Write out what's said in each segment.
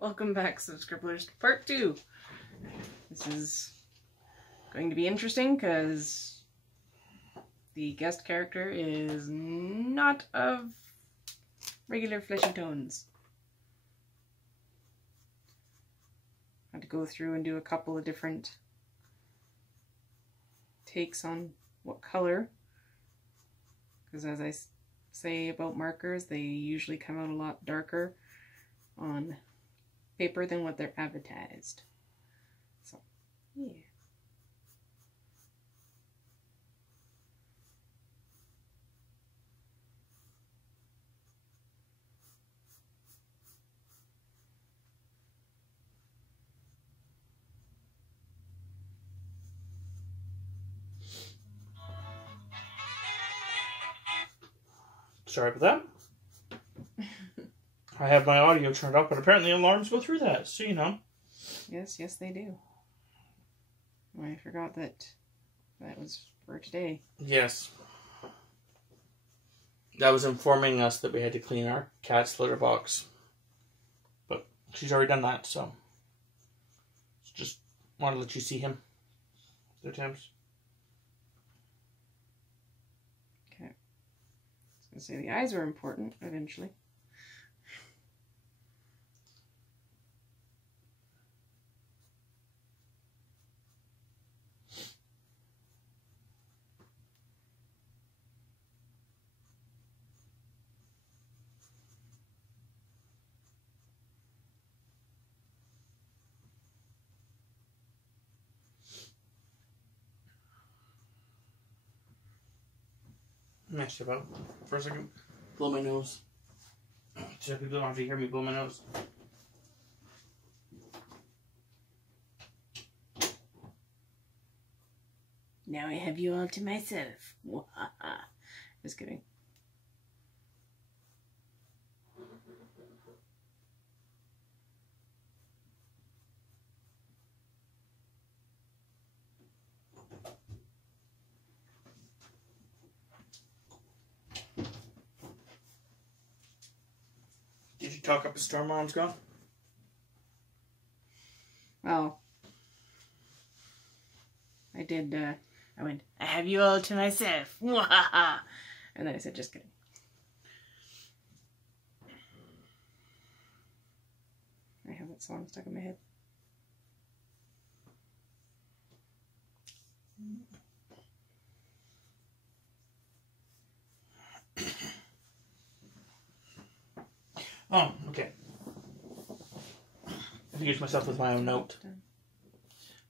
Welcome back, subscribers, to part 2. This is going to be interesting because the guest character is not of regular fleshy tones. I had to go through and do a couple of different takes on what color, because as I say about markers, they usually come out a lot darker on paper than what they're advertised. So, yeah. Sorry about that. I have my audio turned off, but apparently alarms go through that, so you know. Yes, they do. I forgot that was for today. Yes. That was informing us that we had to clean our cat's litter box. But she's already done that, so just want to let you see him. There, Tams. Okay. I was going to say the eyes are important eventually. Messed about for a second. Blow my nose. So people don't have to hear me blow my nose. Now I have you all to myself. Just kidding. Did you talk up a storm while I was gone? Oh. I did, I went, I have you all to myself. And then I said, just kidding. I have that song stuck in my head. Oh, okay. I confused myself with my own note.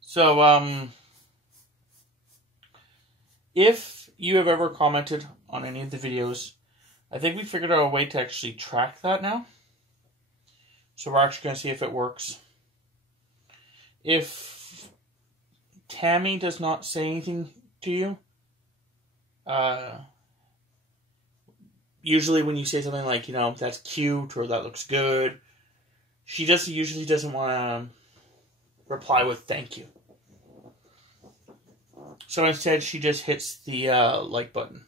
So, if you have ever commented on any of the videos, I think we figured out a way to actually track that now. So we're actually going to see if it works. If Tammy does not say anything to you, usually when you say something like, you know, that's cute or that looks good, she just usually doesn't want to reply with thank you. So instead, she just hits the like button.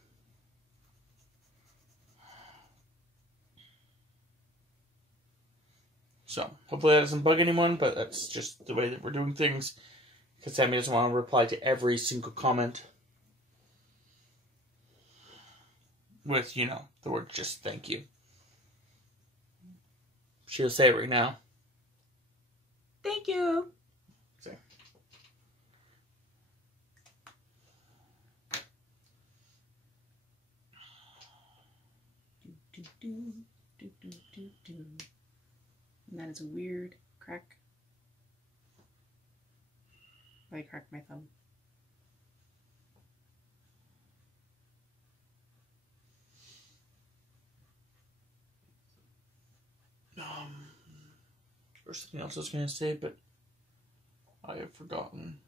So hopefully that doesn't bug anyone, but that's just the way that we're doing things. Because Sammy doesn't want to reply to every single comment with, you know, the word just thank you. She'll say it right now. Thank you. So. And that is a weird crack. I cracked my thumb. There's something else I was going to say, but I have forgotten.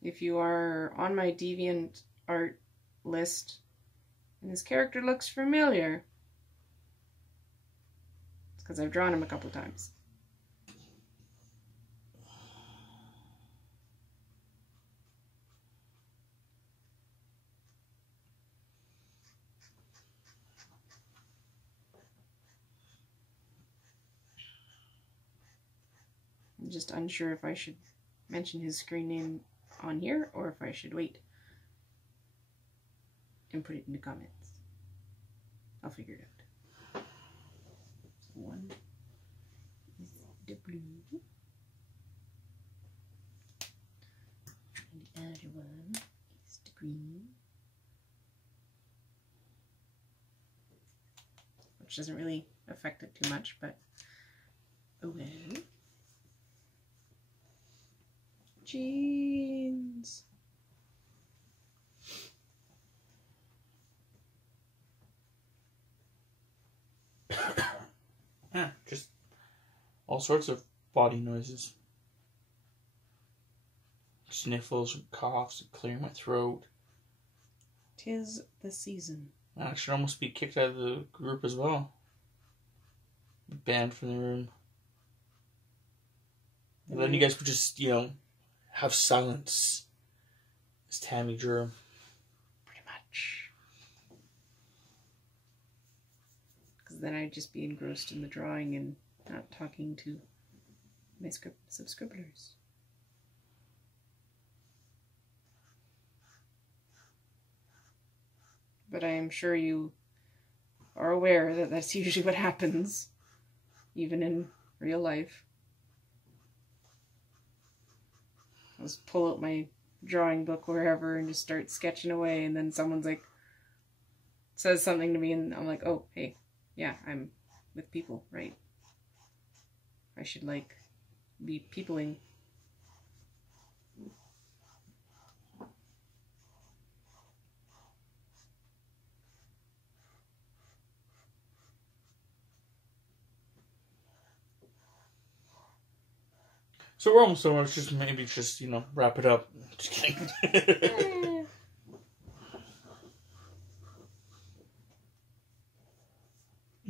If you are on my DeviantArt list and this character looks familiar, it's because I've drawn him a couple of times. I'm just unsure if I should mention his screen name on here or if I should wait and put it in the comments. I'll figure it out. One is the blue. And the other one is the green. Which doesn't really affect it too much, but oh well. Jeans. Yeah, just all sorts of body noises. Sniffles and coughs and clearing my throat. 'Tis the season. I should almost be kicked out of the group as well. Banned from the room. And then you guys would just, you know, have silence as Tammy drew. Pretty much. Because then I'd just be engrossed in the drawing and not talking to my subscribers. But I am sure you are aware that that's usually what happens, even in real life. I'll just pull out my drawing book wherever and just start sketching away, and then someone's like, says something to me, and I'm like, oh, hey, yeah, I'm with people, right? I should, like, be peopling. So we're almost over. It's just maybe just, you know, wrap it up. Just kidding.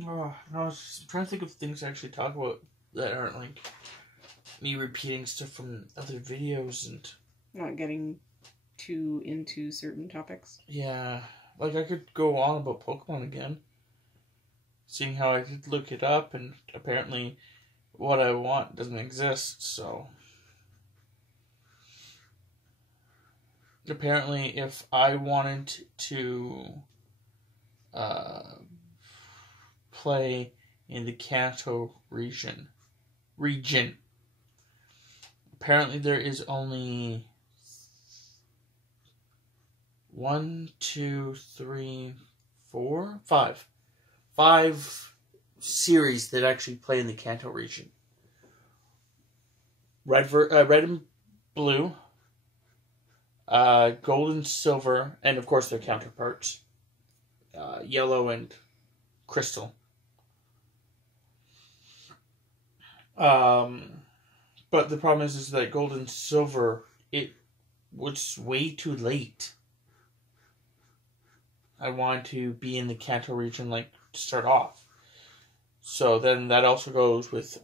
Oh, I was just trying to think of things to actually talk about that aren't like me repeating stuff from other videos and Not getting too into certain topics. yeah, like I could go on about Pokemon again, seeing how I did look it up and apparently what I want doesn't exist. So apparently, if I wanted to play in the Kanto region, apparently there is only 5 series that actually play in the Kanto region. Red and blue, gold and silver, and of course their counterparts, yellow and crystal. But the problem is that gold and silver, it was way too late. I wanted to be in the Kanto region, like, to start off. So then that also goes with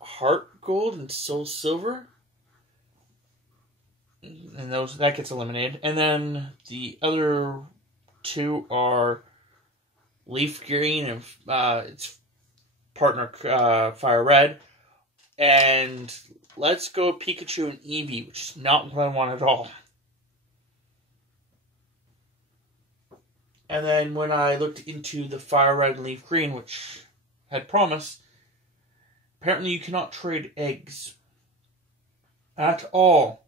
Heart Gold and Soul Silver. And that gets eliminated. And then the other two are Leaf Green and its partner Fire Red. And Let's Go Pikachu and Eevee, which is not what I want at all. And then when I looked into the Fire Red and Leaf Green, which had promise, apparently you cannot trade eggs at all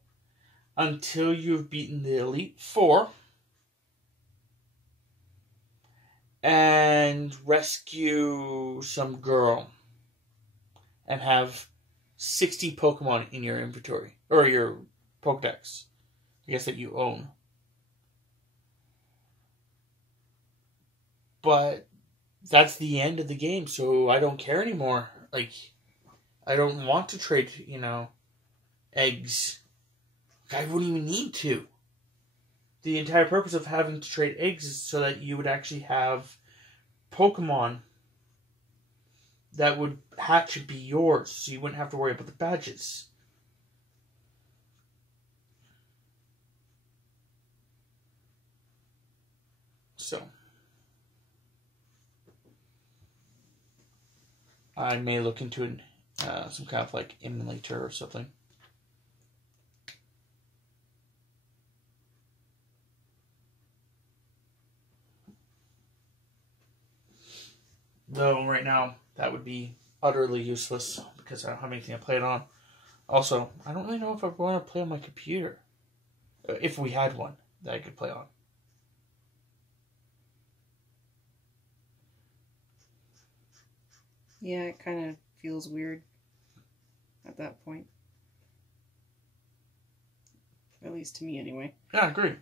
until you've beaten the Elite Four and rescue some girl and have 60 Pokemon in your inventory, or your Pokedex, I guess, that you own. But that's the end of the game, so I don't care anymore. Like, I don't want to trade, you know, eggs. I wouldn't even need to. The entire purpose of having to trade eggs is so that you would actually have Pokemon that would hatch and be yours, so you wouldn't have to worry about the badges. So I may look into an some kind of like emulator or something. Though right now that would be utterly useless because I don't have anything to play it on. Also, I don't really know if I want to play on my computer. If we had one that I could play on. Yeah, it kind of feels weird at that point. At least to me, anyway. Yeah, I agree.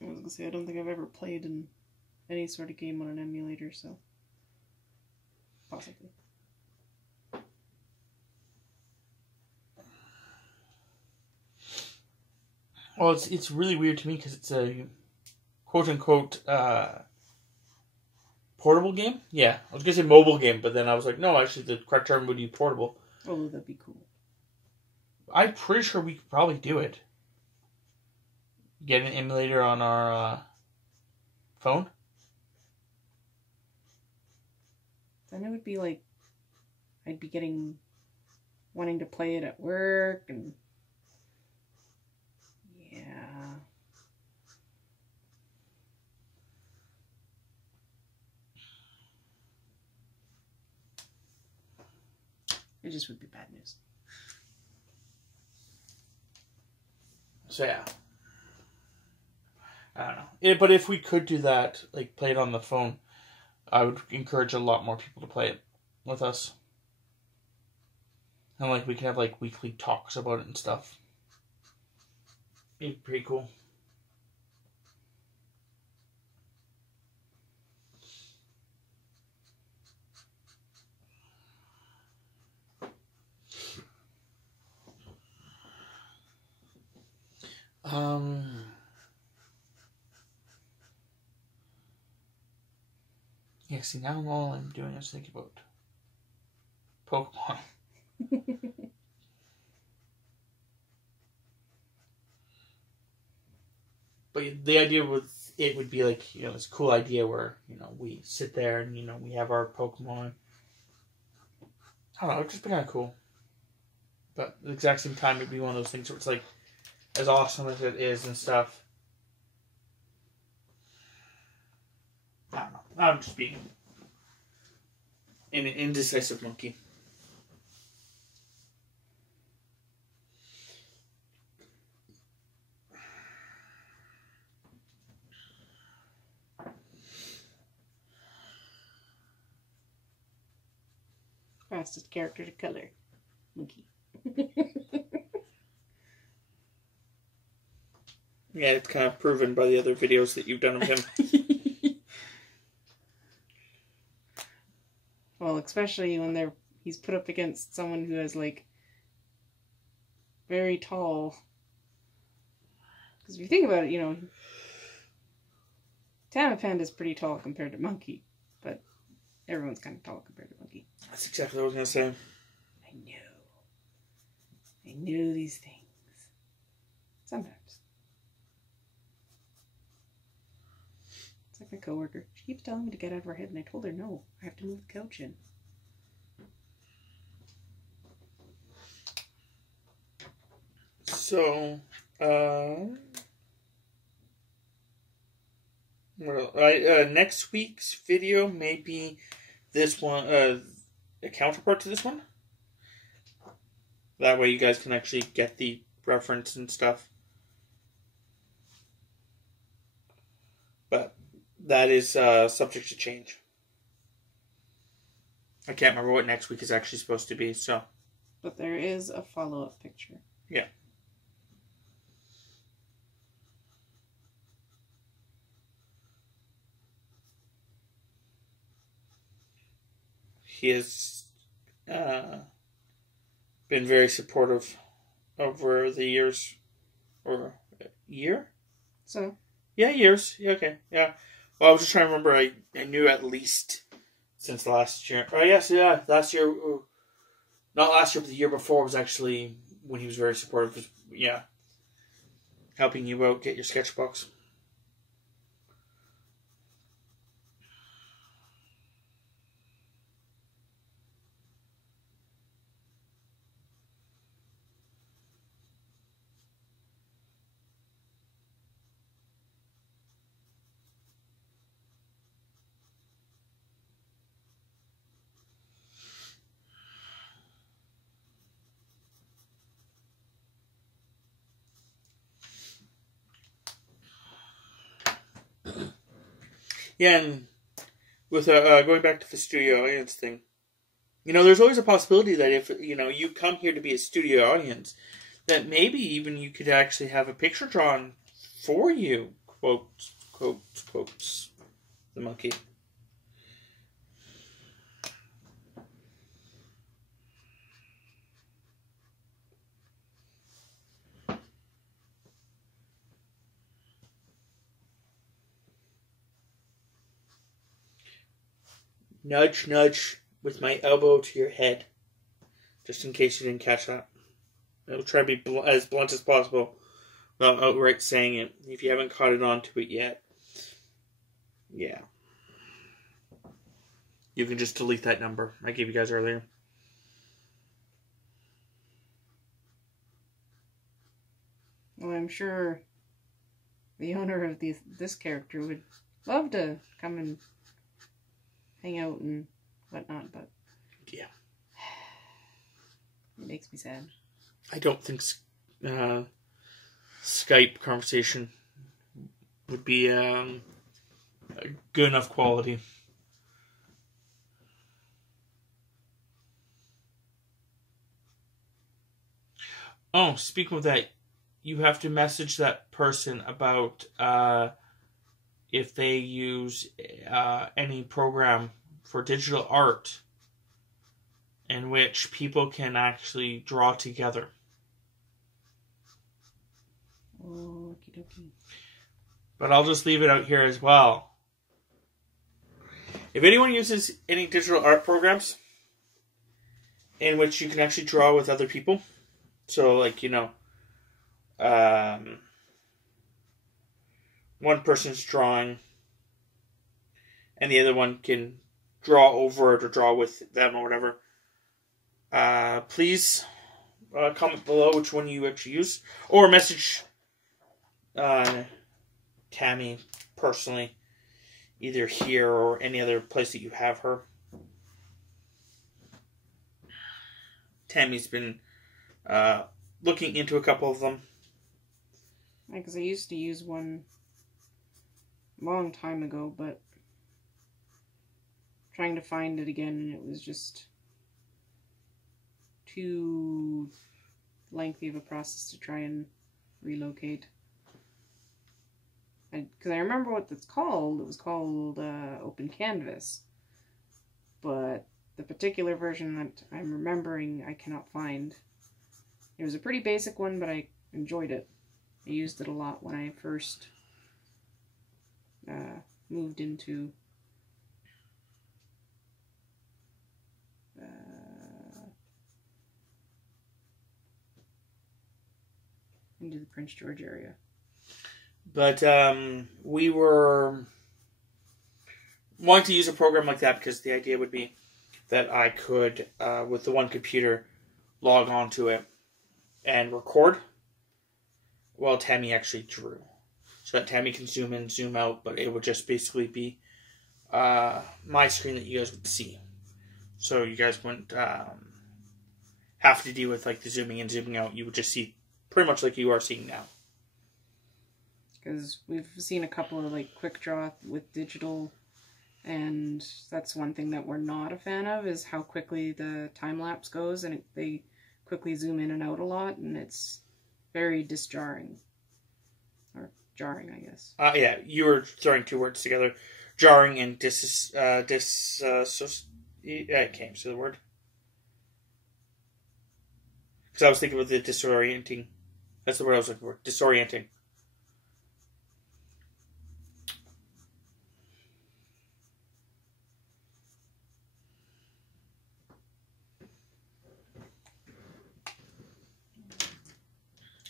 I was going to say, I don't think I've ever played in any sort of game on an emulator, so... Possibly. Well, it's really weird to me because it's a quote-unquote portable game? Yeah, I was going to say mobile game, but then I was like, no, actually the correct term would be portable. Oh, that'd be cool. I'm pretty sure we could probably do it. Get an emulator on our phone. Then it would be like, I'd be wanting to play it at work, and yeah. It just would be bad news. So yeah. I don't know. But if we could do that, like play it on the phone, I would encourage a lot more people to play it with us. And like we can have like weekly talks about it and stuff. It'd be pretty cool. Yeah, see, now all I'm doing is thinking about Pokemon. But the idea with it would be like, you know, this cool idea where, you know, we sit there and, you know, we have our Pokemon. I don't know, it'd just be kind of cool. But at the exact same time, it'd be one of those things where it's like, as awesome as it is and stuff. I don't know. I'm just being an indecisive monkey. Fastest character to color. Monkey. Yeah, it's kind of proven by the other videos that you've done of him. Well, especially when he's put up against someone who is like very tall. Because if you think about it, you know, Tammapanda is pretty tall compared to Monkey, but everyone's kind of tall compared to Monkey. That's exactly what I was going to say. I knew these things. Sometimes. It's like my coworker. She keeps telling me to get out of her head, and I told her no. I have to move the couch in. So, next week's video may be this one, a counterpart to this one. That way you guys can actually get the reference and stuff. But that is subject to change. I can't remember what next week is actually supposed to be, so. But there is a follow-up picture. Yeah. He has been very supportive over the years. Or year? So? Yeah, years. Yeah, okay. Yeah. Well, I was just trying to remember. I knew at least since last year. Oh, yes, yeah. Last year. Not last year, but the year before was actually when he was very supportive. Yeah. Helping you out, get your sketchbooks. Yeah, and with going back to the studio audience thing, there's always a possibility that if, you come here to be a studio audience, that maybe even you could actually have a picture drawn for you. Quotes, quotes, quotes. The monkey. Nudge, nudge with my elbow to your head. Just in case you didn't catch that. I'll try to be as blunt as possible without outright saying it. If you haven't caught it on to it yet. Yeah. You can just delete that number I gave you guys earlier. Well, I'm sure the owner of this character would love to come and hang out and whatnot, but yeah, it makes me sad. I don't think Skype conversation would be a good enough quality. Oh, speaking of that, you have to message that person about if they use any program for digital art in which people can actually draw together. Okie dokie. But I'll just leave it out here as well. If anyone uses any digital art programs in which you can actually draw with other people, so like, one person's drawing and the other one can draw over it or draw with them or whatever, please comment below which one you actually use, or message Tammy personally, either here or any other place that you have her. Tammy's been looking into a couple of them. Because I used to use one a long time ago, but trying to find it again, and it was just too lengthy of a process to try and relocate. Because I remember what it's called. It was called Open Canvas. But the particular version that I'm remembering, I cannot find. It was a pretty basic one, but I enjoyed it. I used it a lot when I first moved into the Prince George area. But we were wanting to use a program like that because the idea would be that I could, with the one computer, log on to it and record while Tammy actually drew. So that Tammy can zoom in, zoom out, but it would just basically be my screen that you guys would see. So you guys wouldn't have to deal with like the zooming in, zooming out. You would just see pretty much like you are seeing now. Because we've seen a couple of like quick draw with digital, and that's one thing that we're not a fan of, is how quickly the time lapse goes, and they quickly zoom in and out a lot, and it's very disjarring. Or jarring, I guess. Yeah, you were throwing two words together. Jarring and I can't say the word. Because I was thinking of the disorienting. That's the word I was looking for. Disorienting.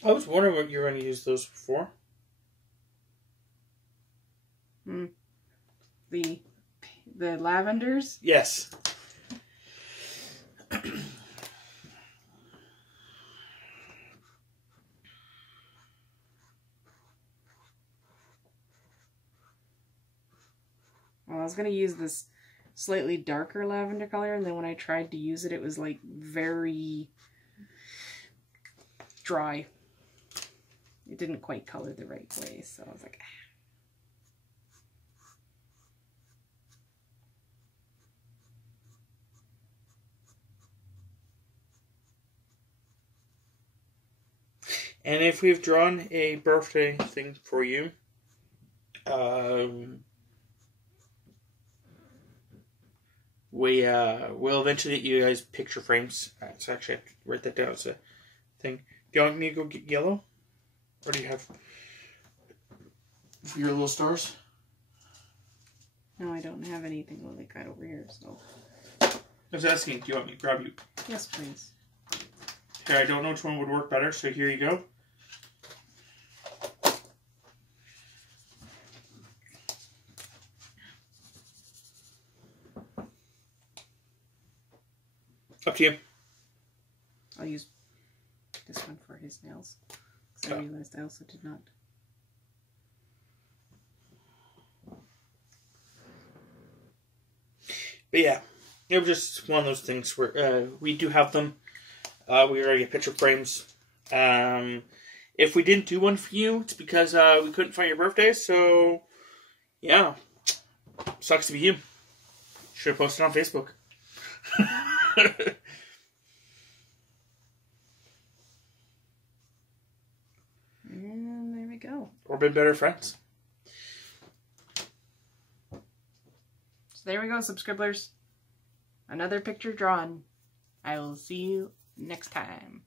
I was wondering what you were going to use those for. The lavenders? Yes. Well, I was going to use this slightly darker lavender color, and then when I tried to use it, it was like very dry. It didn't quite color the right way, so I was like, And if we've drawn a birthday thing for you, we'll eventually get you guys picture frames. So actually, I have to write that down as a thing. Do you want me to go get yellow? Or do you have your little stars? No, I don't have anything like that over here, so. I was asking, do you want me to grab you? Yes, please. Okay, I don't know which one would work better, so here you go. Up to you. I'll use this one for his nails. Because I realized I also did not. But yeah, it was just one of those things where we do have them. We already get picture frames. If we didn't do one for you, it's because we couldn't find your birthday. So, yeah. Sucks to be you. Should have posted on Facebook. And there we go. Or been better friends. So there we go, subscribers. Another picture drawn. I will see you next time.